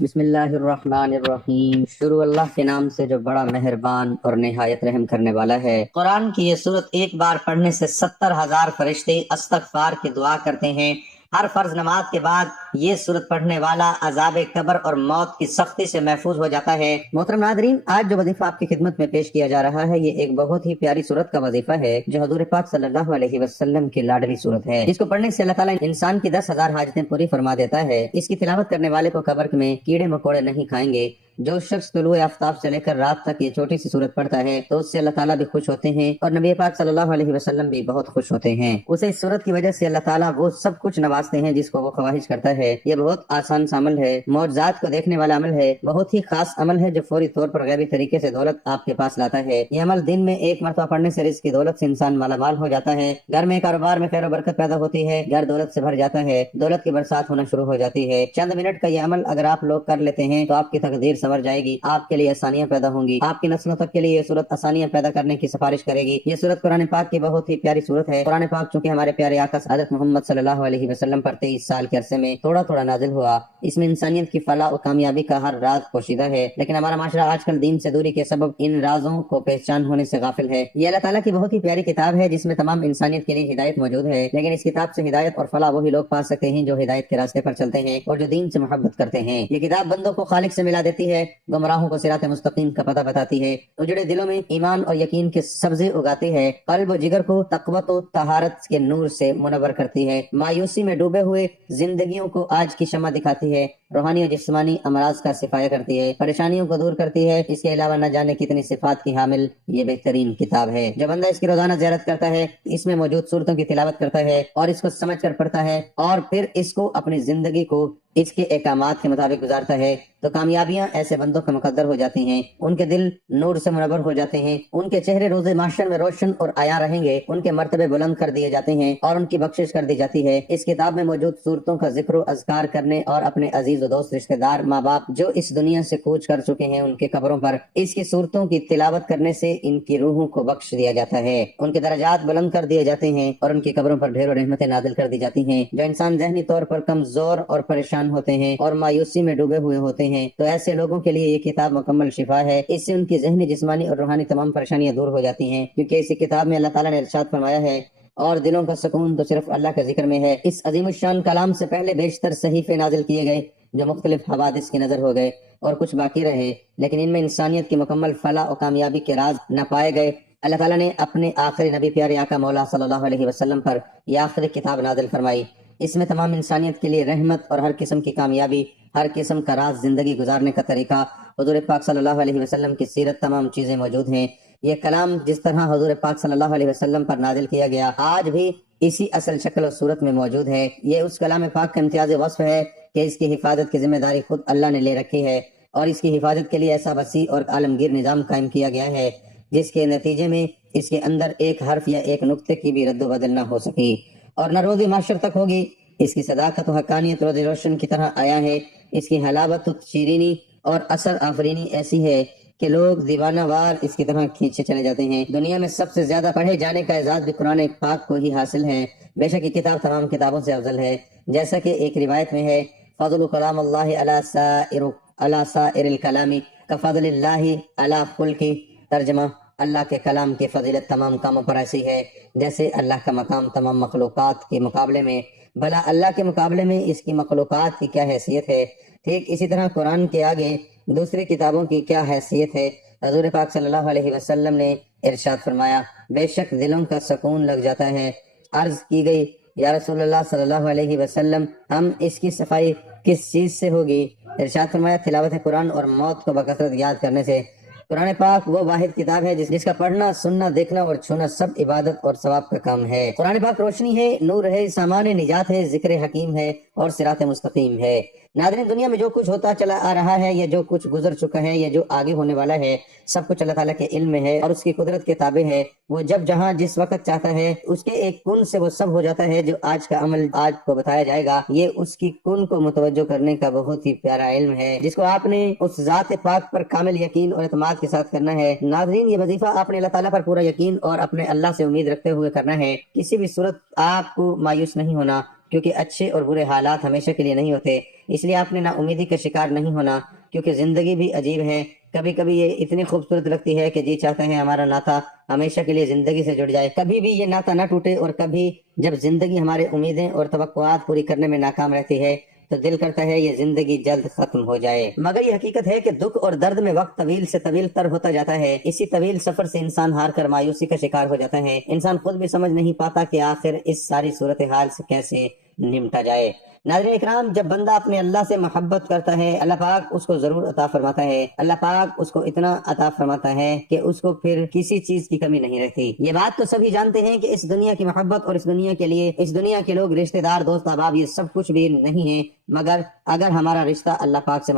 بسم اللہ الرحمن الرحیم، شروع اللہ کے نام سے جو بڑا مہربان اور نہایت رحم کرنے والا ہے۔ قرآن کی یہ سورت ایک بار پڑھنے سے 70,000 فرشتے استغفار کی دعا کرتے ہیں۔ ہر فرض نماز کے بعد یہ سورت پڑھنے والا عذاب قبر اور موت کی سختی سے محفوظ ہو جاتا ہے۔ محترم ناظرین، آج جو وظیفہ آپ کی خدمت میں پیش کیا جا رہا ہے یہ ایک بہت ہی پیاری سورت کا وظیفہ ہے جو حضور پاک صلی اللہ علیہ وسلم کی لاڈلی سورت ہے، جس کو پڑھنے سے اللہ تعالیٰ انسان کی 10,000 حاجتیں پوری فرما دیتا ہے۔ اس کی تلاوت کرنے والے کو قبر میں کیڑے مکوڑے نہیں کھائیں گے۔ جو شخص طلوع آفتاب سے لے کر رات تک یہ چھوٹی سی سورت پڑھتا ہے تو اس سے اللہ تعالیٰ بھی خوش ہوتے ہیں اور نبی پاک صلی اللہ علیہ وسلم بھی بہت خوش ہوتے ہیں۔ اسے اس سورت کی وجہ سے اللہ تعالیٰ وہ سب کچھ نوازتے ہیں جس کو وہ خواہش کرتا ہے۔ یہ بہت آسان سا عمل ہے، معجزات کو دیکھنے والا عمل ہے، بہت ہی خاص عمل ہے جو فوری طور پر غیبی طریقے سے دولت آپ کے پاس لاتا ہے۔ یہ عمل دن میں ایک مرتبہ پڑھنے سے رزق کی دولت سے انسان مالا مال ہو جاتا ہے، گھر میں کاروبار میں خیر و برکت پیدا ہوتی ہے، گھر دولت سے بھر جاتا ہے، دولت کی برسات ہونا شروع ہو جاتی ہے۔ چند منٹ کا یہ عمل اگر آپ لوگ کر لیتے ہیں تو آپ کی تقدیر سنور جائے گی، آپ کے لیے آسانیاں پیدا ہوں گی، آپ کی نسلوں تک کے لیے یہ صورت آسانیاں پیدا کرنے کی سفارش کرے گی۔ یہ صورت قرآن پاک کی بہت ہی پیاری صورت ہے۔ قرآن پاک چونکہ ہمارے پیارے آقا حضرت محمد صلی اللہ علیہ وسلم پر 23 سال کے عرصے میں تھوڑا تھوڑا نازل ہوا، اس میں انسانیت کی فلاح و کامیابی کا ہر راز پوشیدہ ہے، لیکن ہمارا معاشرہ آج کل دین سے دوری کے سبب ان رازوں کو پہچان ہونے سے غافل ہے۔ یہ اللہ تعالیٰ کی بہت ہی پیاری کتاب ہے جس میں تمام انسانیت کے لیے ہدایت موجود ہے، لیکن اس کتاب سے ہدایت اور فلاح وہی لوگ پا سکتے ہیں جو ہدایت کے راستے پر چلتے ہیں اور جو دین سے محبت کرتے ہیں۔ یہ کتاب بندوں کو خالق سے ملا دیتی ہے، گمراہوں کو صراط مستقیم کا پتہ بتاتی ہے، اجڑے دلوں میں ایمان اور یقین کے سبزے اگاتی ہے، قلب و جگر کو تقوت و طہارت کے نور سے منور کرتی ہے، مایوسی میں ڈوبے ہوئے زندگیوں کو آج کی شمع دکھاتی ہے، روحانی اور جسمانی امراض کا شفایہ کرتی ہے، پریشانیوں کو دور کرتی ہے۔ اس کے علاوہ نہ جانے کتنی صفات کی حامل یہ بہترین کتاب ہے۔ جو بندہ اس کی روزانہ زیارت کرتا ہے، اس میں موجود صورتوں کی تلاوت کرتا ہے اور اس کو سمجھ کر پڑھتا ہے اور پھر اس کو اپنی زندگی کو اس کے احکامات کے مطابق گزارتا ہے تو کامیابیاں ایسے بندوں کے مقدر ہو جاتی ہیں، ان کے دل نور سے منور ہو جاتے ہیں، ان کے چہرے روز محشر میں روشن اور عیاں رہیں گے، ان کے مرتبے بلند کر دیے جاتے ہیں اور ان کی بخشش کر دی جاتی ہے۔ اس کتاب میں موجود صورتوں کا ذکر و اذکار کرنے اور اپنے عزیز و دوست، رشتہ دار، ماں باپ جو اس دنیا سے کوچ کر چکے ہیں ان کے قبروں پر اس کی صورتوں کی تلاوت کرنے سے ان کی روحوں کو بخش دیا جاتا ہے، ان کے درجات بلند کر دیے جاتے ہیں اور ان کی قبروں پر ڈھیر و رحمتیں نازل کر دی جاتی ہیں۔ جو انسان ذہنی طور پر کمزور اور پریشان ہوتے ہیں اور مایوسی میں ڈوبے ہوئے ہوتے ہیں تو ایسے لوگوں کے لیے یہ کتاب مکمل شفا ہے۔ اس سے ان کی ذہنی، جسمانی اور روحانی تمام پریشانیاں دور ہو جاتی ہیں، کیونکہ اسی کتاب میں اللہ تعالیٰ نے ارشاد فرمایا ہے اور دلوں کا سکون تو صرف اللہ کے ذکر میں ہے۔ اس عظیم الشان کلام سے پہلے بیشتر صحیفے نازل کیے گئے جو مختلف حوادث کی نظر ہو گئے اور کچھ باقی رہے، لیکن ان میں انسانیت کی مکمل فلاح و کامیابی کے راز نہ پائے گئے۔ اللہ تعالیٰ نے اپنے آخری نبی پیارے آقا مولا صلی اللہ علیہ وسلم پر یہ آخری کتاب نازل فرمائی۔ اس میں تمام انسانیت کے لیے رحمت اور ہر قسم کی کامیابی، ہر قسم کا راز، زندگی گزارنے کا طریقہ، حضور پاک صلی اللہ علیہ وسلم کی سیرت، تمام چیزیں موجود ہیں۔ یہ کلام جس طرح حضور پاک صلی اللہ علیہ وسلم پر نازل کیا گیا آج بھی اسی اصل شکل و صورت میں موجود ہے۔ یہ اس کلام پاک کا امتیاز وصف ہے کہ اس کی حفاظت کی ذمہ داری خود اللہ نے لے رکھی ہے اور اس کی حفاظت کے لیے ایسا وسیع اور عالمگیر نظام قائم کیا گیا ہے جس کے نتیجے میں اس کے اندر ایک حرف یا ایک نقطے کی بھی رد و بدل نہ ہو سکی اور نہ روز محشر تک ہوگی۔ اس کی صداقت و حقانیت روز روشن کی طرح آیا ہے، اس کی حلاوت و شیرینی اور اثر آفرینی ایسی ہے کہ لوگ دیوانہ وار اس کی طرح کھینچے چلے جاتے ہیں۔ دنیا میں سب سے زیادہ پڑھے جانے کا اعزاز بھی قرآن پاک کو ہی حاصل ہے۔ بے شک یہ کتاب تمام کتابوں سے افضل ہے، جیسا کہ ایک روایت میں ہے، فضل کلام اللہ علی سائر الکلام کفضل اللہ علی خلق۔ ترجمہ: اللہ کے کلام کی فضیلت تمام کاموں پر ایسی ہے جیسے اللہ کا مقام تمام مخلوقات کے مقابلے میں، بھلا اللہ کے مقابلے میں اس کی مخلوقات کی کیا حیثیت ہے، ٹھیک اسی طرح قرآن کے آگے دوسری کتابوں کی کیا حیثیت ہے۔ حضور پاک صلی اللہ علیہ وسلم نے ارشاد فرمایا، بے شک دلوں کا سکون لگ جاتا ہے۔ عرض کی گئی، یا رسول اللہ صلی اللہ علیہ وسلم، ہم اس کی صفائی کس چیز سے ہوگی؟ ارشاد فرمایا، تلاوت قرآن اور موت کو بکثرت یاد کرنے سے۔ قرآن پاک وہ واحد کتاب ہے جس کا پڑھنا، سننا، دیکھنا اور چھونا سب عبادت اور ثواب کا کام ہے۔ قرآن پاک روشنی ہے، نور ہے، سامان نجات ہے، ذکر حکیم ہے اور صراط مستقیم ہے۔ ناظرین، دنیا میں جو کچھ ہوتا چلا آ رہا ہے یا جو کچھ گزر چکا ہے یا جو آگے ہونے والا ہے، سب کچھ اللہ تعالیٰ کے علم میں ہے اور اس کی قدرت کے تابع ہے۔ وہ جب جہاں جس وقت چاہتا ہے اس کے ایک کن سے وہ سب ہو جاتا ہے۔ جو آج کا عمل آج کو بتایا جائے گا یہ اس کی کن کو متوجہ کرنے کا بہت ہی پیارا علم ہے جس کو آپ نے اس ذات پاک پر کامل یقین اور اعتماد کے ساتھ کرنا ہے۔ ناظرین، یہ وظیفہ آپ نے اللہ تعالیٰ پر پورا یقین اور اپنے اللہ سے امید رکھتے ہوئے کرنا ہے۔ کسی بھی صورت آپ کو مایوس نہیں ہونا، کیونکہ اچھے اور برے حالات ہمیشہ کے لیے نہیں ہوتے، اس لیے آپ نے نا امیدی کا شکار نہیں ہونا، کیونکہ زندگی بھی عجیب ہے۔ کبھی کبھی یہ اتنی خوبصورت لگتی ہے کہ جی چاہتا ہے ہمارا ناطا ہمیشہ کے لیے زندگی سے جڑ جائے، کبھی بھی یہ ناطا نہ ٹوٹے، اور کبھی جب زندگی ہمارے امیدیں اور توقعات پوری کرنے میں ناکام رہتی ہے تو دل کرتا ہے یہ زندگی جلد ختم ہو جائے۔ مگر یہ حقیقت ہے کہ دکھ اور درد میں وقت طویل سے طویل تر ہوتا جاتا ہے، اسی طویل سفر سے انسان ہار کر مایوسی کا شکار ہو جاتا ہے۔ انسان خود بھی سمجھ نہیں پاتا کہ آخر اس ساری صورتحال سے کیسے نمٹا جائے۔ ناظرین اکرام، جب بندہ اپنے اللہ سے محبت کرتا ہے اللہ پاک اس کو ضرور عطا فرماتا ہے، اللہ پاک اس کو اتنا عطا فرماتا ہے کہ اس کو پھر کسی چیز کی کمی نہیں رہتی۔ یہ بات تو سبھی جانتے ہیں کہ اس دنیا کی محبت اور اس دنیا کے لیے اس دنیا کے لوگ، رشتہ دار، دوست احباب، یہ سب کچھ بھی نہیں ہے، مگر اگر ہمارا رشتہ اللہ پاک سے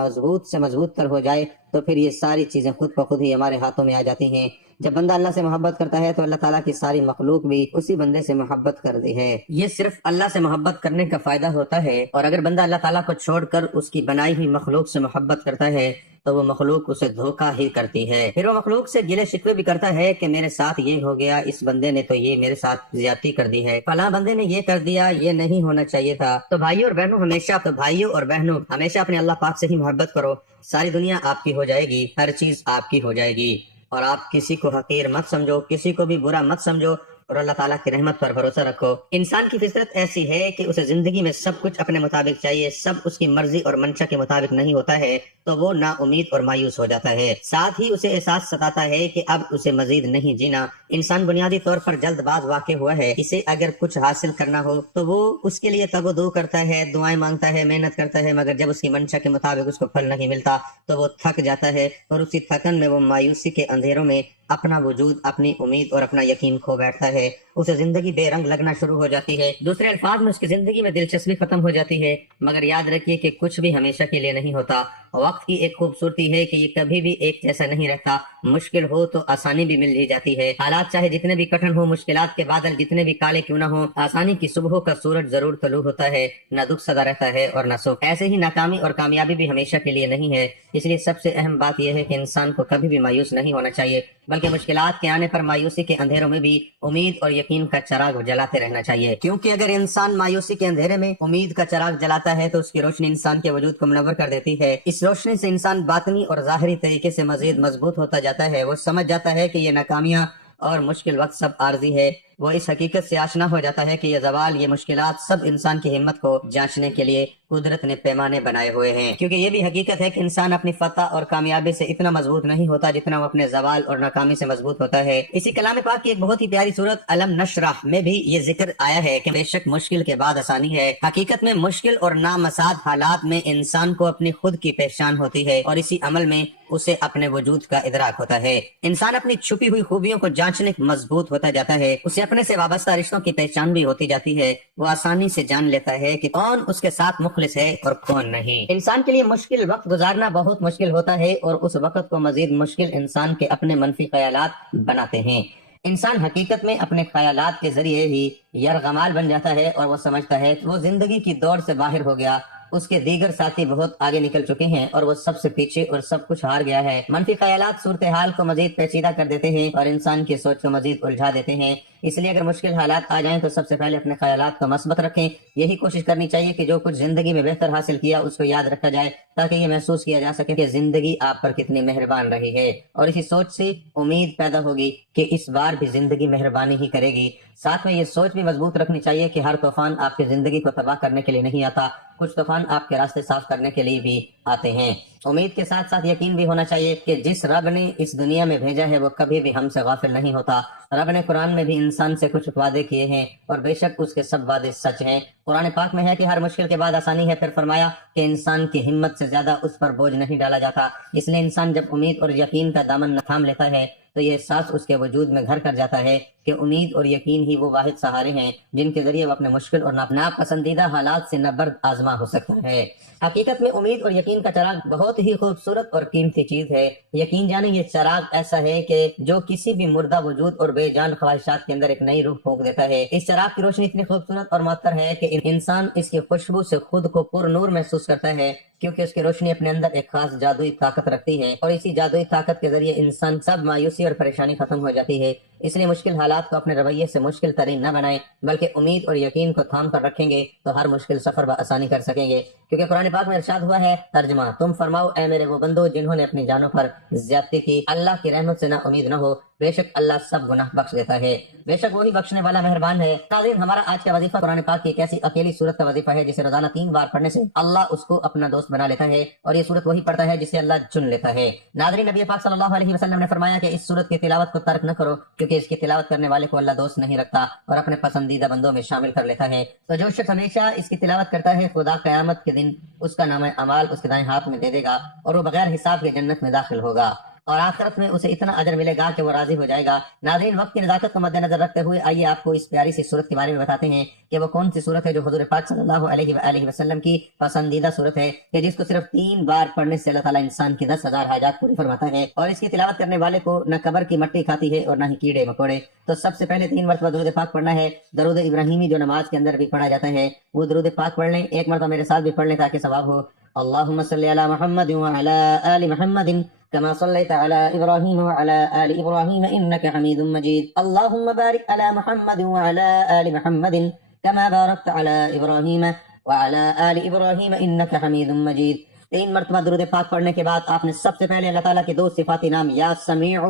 مضبوط تر ہو جائے تو پھر یہ ساری چیزیں خود بخود ہی ہمارے ہاتھوں میں آ جاتی ہیں۔ جب بندہ اللہ سے محبت کرتا ہے تو اللہ تعالیٰ کی ساری مخلوق بھی اسی بندے سے محبت کرتی ہے۔ یہ صرف اللہ سے محبت کرنے کا فائدہ ہوتا ہے، اور اگر بندہ اللہ تعالیٰ کو چھوڑ کر اس کی بنائی ہوئی مخلوق سے محبت کرتا ہے تو وہ مخلوق اسے دھوکہ ہی کرتی ہے، پھر وہ مخلوق سے گلے شکوے بھی کرتا ہے کہ میرے ساتھ یہ ہو گیا، اس بندے نے تو یہ میرے ساتھ زیادتی کر دی ہے، فلاں بندے نے یہ کر دیا، یہ نہیں ہونا چاہیے تھا۔ تو بھائیوں اور بہنوں ہمیشہ اپنے اللہ پاک سے ہی محبت کرو، ساری دنیا آپ کی ہو جائے گی، ہر چیز آپ کی ہو جائے گی، اور آپ کسی کو حقیر مت سمجھو، کسی کو بھی برا مت سمجھو، اور اللہ تعالیٰ کی رحمت پر بھروسہ رکھو۔ انسان کی فطرت ایسی ہے کہ اسے زندگی میں سب کچھ اپنے مطابق چاہیے، سب اس کی مرضی اور منشا کے مطابق نہیں ہوتا ہے تو وہ نا امید اور مایوس ہو جاتا ہے، ساتھ ہی اسے احساس ستاتا ہے کہ اب اسے مزید نہیں جینا۔ انسان بنیادی طور پر جلد باز واقع ہوا ہے، اسے اگر کچھ حاصل کرنا ہو تو وہ اس کے لیے تگ و دو کرتا ہے، دعائیں مانگتا ہے، محنت کرتا ہے، مگر جب اس کی منشا کے مطابق اس کو پھل نہیں ملتا تو وہ تھک جاتا ہے، اور اسی تھکن میں وہ مایوسی کے اندھیروں میں اپنا وجود، اپنی امید اور اپنا یقین کھو بیٹھتا ہے، اسے زندگی بے رنگ لگنا شروع ہو جاتی ہے، دوسرے الفاظ میں اس کی زندگی میں دلچسپی ختم ہو جاتی ہے۔ مگر یاد رکھیے کہ کچھ بھی ہمیشہ کے لیے نہیں ہوتا، وقت کی ایک خوبصورتی ہے کہ یہ کبھی بھی ایک جیسا نہیں رہتا، مشکل ہو تو آسانی بھی مل ہی جاتی ہے، حالات چاہے جتنے بھی کٹھن ہو، مشکلات کے بادل جتنے بھی کالے کیوں نہ ہوں، آسانی کی صبح کا سورج ضرور طلوع ہوتا ہے، نہ دکھ سدا رہتا ہے اور نہ سکھ۔ ایسے ہی ناکامی اور کامیابی بھی ہمیشہ کے لیے نہیں ہے، اس لیے سب سے اہم بات یہ ہے کہ انسان کو کبھی بھی مایوس نہیں ہونا چاہیے، بلکہ مشکلات کے آنے پر مایوسی کے اندھیروں میں بھی امید اور یقین کا چراغ جلاتے رہنا چاہیے، کیونکہ اگر انسان مایوسی کے اندھیرے میں امید کا چراغ جلاتا ہے تو اس کی روشنی انسان کے وجود کو منور کر دیتی ہے، اس روشنی سے انسان باطنی اور ظاہری طریقے سے مزید مضبوط ہوتا جاتا ہے، وہ سمجھ جاتا ہے کہ یہ ناکامیاں اور مشکل وقت سب عارضی ہے، وہ اس حقیقت سے آشنا ہو جاتا ہے کہ یہ زوال، یہ مشکلات سب انسان کی ہمت کو جانچنے کے لیے قدرت نے پیمانے بنائے ہوئے ہیں، کیونکہ یہ بھی حقیقت ہے کہ انسان اپنی فتح اور کامیابی سے اتنا مضبوط نہیں ہوتا جتنا وہ اپنے زوال اور ناکامی سے مضبوط ہوتا ہے۔ اسی کلام پاک کی ایک بہت ہی پیاری سورت الم نشرح میں بھی یہ ذکر آیا ہے کہ بے شک مشکل کے بعد آسانی ہے۔ حقیقت میں مشکل اور نامساعد حالات میں انسان کو اپنی خود کی پہچان ہوتی ہے، اور اسی عمل میں اسے اپنے وجود کا ادراک ہوتا ہے، انسان اپنی چھپی ہوئی خوبیوں کو جانچنے مضبوط ہوتا جاتا ہے، اسے اپنے سے وابستہ رشتوں کی پہچان بھی ہوتی جاتی ہے، وہ آسانی سے جان لیتا ہے کہ کون اس کے ساتھ مخلص ہے اور کون نہیں۔ انسان کے لیے مشکل وقت گزارنا بہت مشکل ہوتا ہے، اور اس وقت کو مزید مشکل انسان کے اپنے منفی خیالات بناتے ہیں۔ انسان حقیقت میں اپنے خیالات کے ذریعے ہی یرغمال بن جاتا ہے، اور وہ سمجھتا ہے کہ وہ زندگی کی دوڑ سے باہر ہو گیا، اس کے دیگر ساتھی بہت آگے نکل چکے ہیں اور وہ سب سے پیچھے اور سب کچھ ہار گیا ہے۔ منفی خیالات صورتحال کو مزید پیچیدہ کر دیتے ہیں اور انسان کی سوچ کو مزید الجھا دیتے ہیں، اس لیے اگر مشکل حالات آ جائیں تو سب سے پہلے اپنے خیالات کو مثبت رکھیں، یہی کوشش کرنی چاہیے کہ جو کچھ زندگی میں بہتر حاصل کیا اس کو یاد رکھا جائے، تاکہ یہ محسوس کیا جا سکے کہ زندگی آپ پر کتنی مہربان رہی ہے، اور اسی سوچ سے امید پیدا ہوگی کہ اس بار بھی زندگی مہربانی ہی کرے گی۔ ساتھ میں یہ سوچ بھی مضبوط رکھنی چاہیے کہ ہر طوفان آپ کی زندگی کو تباہ کرنے کے لیے نہیں آتا، کچھ طوفان آپ کے راستے صاف کرنے کے لیے بھی آتے ہیں۔ امید کے ساتھ ساتھ یقین بھی ہونا چاہیے کہ جس رب نے اس دنیا میں بھیجا ہے وہ کبھی بھی ہم سے غافل نہیں ہوتا۔ رب نے قرآن میں بھی انسان سے کچھ وعدے کیے ہیں، اور بے شک اس کے سب وعدے سچ ہیں۔ قرآن پاک میں ہے کہ ہر مشکل کے بعد آسانی ہے، پھر فرمایا کہ انسان کی ہمت سے زیادہ اس پر بوجھ نہیں ڈالا جاتا، اس لیے انسان جب امید اور یقین کا دامن نہ تھام لیتا ہے تو یہ احساس اس کے وجود میں گھر کر جاتا ہے کہ امید اور یقین ہی وہ واحد سہارے ہیں جن کے ذریعے وہ اپنے مشکل اور ناپسندیدہ حالات سے نبرد آزما ہو سکتا ہے۔ حقیقت میں امید اور یقین کا چراغ بہت ہی خوبصورت اور قیمتی چیز ہے۔ یقین جانے یہ چراغ ایسا ہے کہ جو کسی بھی مردہ وجود اور بے جان خواہشات کے اندر ایک نئی روح پھونک دیتا ہے۔ اس چراغ کی روشنی اتنی خوبصورت اور معطر ہے کہ انسان اس کی خوشبو سے خود کو پر نور محسوس کرتا ہے، کیونکہ اس کی روشنی اپنے اندر ایک خاص جادوئی طاقت رکھتی ہے، اور اسی جادوئی طاقت کے ذریعے انسان سب مایوسی اور پریشانی ختم ہو جاتی ہے۔ اس لیے مشکل حالات کو اپنے رویے سے مشکل ترین نہ بنائیں، بلکہ امید اور یقین کو تھام کر رکھیں گے تو ہر مشکل سفر بآسانی کر سکیں گے، کیونکہ قرآن پاک میں ارشاد ہوا ہے، ترجمہ: تم فرماؤ اے میرے وہ بندو جنہوں نے اپنی جانوں پر زیادتی کی، اللہ کی رحمت سے نہ امید نہ ہو، بے شک اللہ سب گناہ بخش دیتا ہے، بے شک وہی بخشنے والا مہربان ہے۔ ناظرین، ہمارا آج کا وظیفہ قرآن پاک کی ایک ایسی اکیلی سورت کا وظیفہ ہے جسے روزانہ 3 بار پڑھنے سے اللہ اس کو اپنا دوست بنا لیتا ہے، اور یہ سورت وہی پڑھتا ہے جسے اللہ چن لیتا ہے۔ ناظرین، نبی پاک صلی اللہ علیہ وسلم نے فرمایا کہ اس سورت کی تلاوت کو ترک نہ کرو، کیونکہ اس کی تلاوت کرنے والے کو اللہ دوست نہیں رکھتا اور اپنے پسندیدہ بندوں میں شامل کر لیتا ہے۔ تو جو شخص ہمیشہ اس کی تلاوت کرتا ہے، خدا قیامت کے دن اس کا نامہ اعمال اس کے دائیں ہاتھ میں دے دے گا اور وہ بغیر حساب کے جنت میں داخل ہوگا، اور آخرت میں اسے اتنا اجر ملے گا کہ وہ راضی ہو جائے گا۔ ناظرین، وقت کی نزاکت کو مد نظر رکھتے ہوئے آئیے آپ کو اس پیاری سی سورت کے بارے میں بتاتے ہیں کہ وہ کون سی سورت ہے جو حضور پاک صلی اللہ علیہ وآلہ وسلم کی پسندیدہ سورت ہے، کہ جس کو صرف 3 بار پڑھنے سے اللہ تعالیٰ انسان کی 10,000 حاجات پوری فرماتا ہے، اور اس کی تلاوت کرنے والے کو نہ قبر کی مٹی کھاتی ہے اور نہ ہی کیڑے مکوڑے۔ تو سب سے پہلے 3 مرتبہ درود پاک پڑھنا ہے، درود ابراہیمی جو نماز کے اندر بھی پڑھا جاتا ہے، وہ درود پاک پڑھ لیں، ایک مرتبہ میرے ساتھ بھی پڑھ لیں تاکہ ثواب ہو۔ اللہم صلی علی محمد وعلی آل محمد كما صليت على إبراهيم وعلى آل إبراهيم إنك حميد مجيد اللهم بارك على محمد وعلى آل محمد كما باركت على إبراهيم وعلى آل إبراهيم إنك حميد مجيد۔ 3 مرتبہ درود پاک پڑھنے کے بعد آپ نے سب سے پہلے اللہ تعالیٰ کے 2 صفاتی نام یا سمیع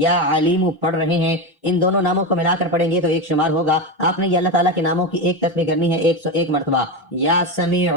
یا علیم پڑھ رہے ہیں، ان دونوں ناموں کو ملا کر پڑھیں گے تو ایک شمار ہوگا۔ آپ نے یہ اللہ تعالیٰ کے ناموں کی ایک تسبیح کرنی ہے 101 مرتبہ، یا سمیع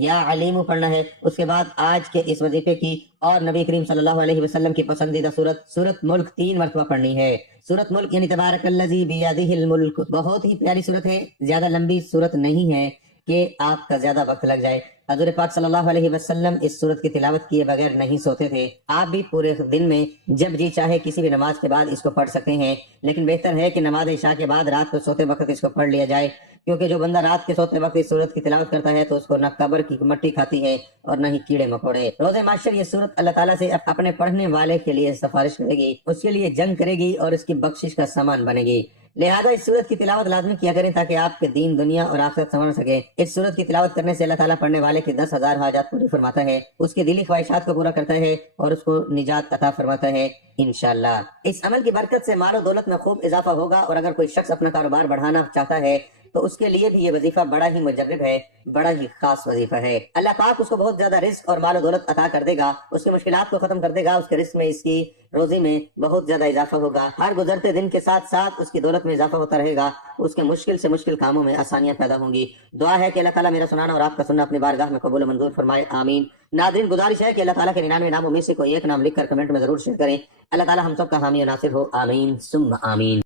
یا علیم پڑھنا ہے۔ اس کے بعد آج کے اس وظیفے کی اور نبی کریم صلی اللہ علیہ وسلم کی پسندیدہ سورت ملک 3 مرتبہ پڑھنی ہے۔ سورت ملک یعنی تبارک الذی بیدہ الملک، بہت ہی پیاری سورت ہے، زیادہ لمبی سورت نہیں ہے کہ آپ کا زیادہ وقت لگ جائے۔ حضور پاک صلی اللہ علیہ وسلم اس سورت کی تلاوت کیے بغیر نہیں سوتے تھے۔ آپ بھی پورے دن میں جب جی چاہے کسی بھی نماز کے بعد اس کو پڑھ سکتے ہیں، لیکن بہتر ہے کہ نماز عشاء کے بعد رات کو سوتے وقت اس کو پڑھ لیا جائے، کیونکہ جو بندہ رات کے سوتے وقت اس سورت کی تلاوت کرتا ہے تو اس کو نہ قبر کی مٹی کھاتی ہے اور نہ ہی کیڑے مکوڑے۔ روز محشر یہ سورت اللہ تعالیٰ سے اپنے پڑھنے والے کے لیے سفارش کرے گی، اس کے لیے جنگ کرے گی اور اس کی بخشش کا سامان بنے گی۔ لہذا اس سورت کی تلاوت لازمی کیا کریں تاکہ آپ کے دین، دنیا اور آخرت سنور سکے۔ اس سورت کی تلاوت کرنے سے اللہ تعالیٰ پڑھنے والے کی 10,000 حاجات پوری فرماتا ہے، اس کی دلی خواہشات کو پورا کرتا ہے اور اس کو نجات عطا فرماتا ہے انشاءاللہ۔ اس عمل کی برکت سے مال و دولت میں خوب اضافہ ہوگا، اور اگر کوئی شخص اپنا کاروبار بڑھانا چاہتا ہے تو اس کے لیے بھی یہ وظیفہ بڑا ہی مجرب ہے، بڑا ہی خاص وظیفہ ہے۔ اللہ پاک اس کو بہت زیادہ رزق اور مال و دولت عطا کر دے گا، اس کی مشکلات کو ختم کر دے گا، اس کے رزق میں، اس کی روزی میں بہت زیادہ اضافہ ہوگا۔ ہر گزرتے دن کے ساتھ ساتھ اس کی دولت میں اضافہ ہوتا رہے گا، اس کے مشکل سے مشکل کاموں میں آسانیاں پیدا ہوں گی۔ دعا ہے کہ اللہ تعالیٰ میرا سنانا اور آپ کا سننا اپنی بارگاہ میں قبول و منظور فرمائے، آمین۔ ناظرین، گزارش ہے کہ اللہ تعالیٰ کے 99 ناموں میں سے کوئی ایک نام لکھ کر کمنٹ میں ضرور شیئر کریں۔ اللہ تعالیٰ ہم سب کا حامی و ناصر ہو، آمین ثم آمین۔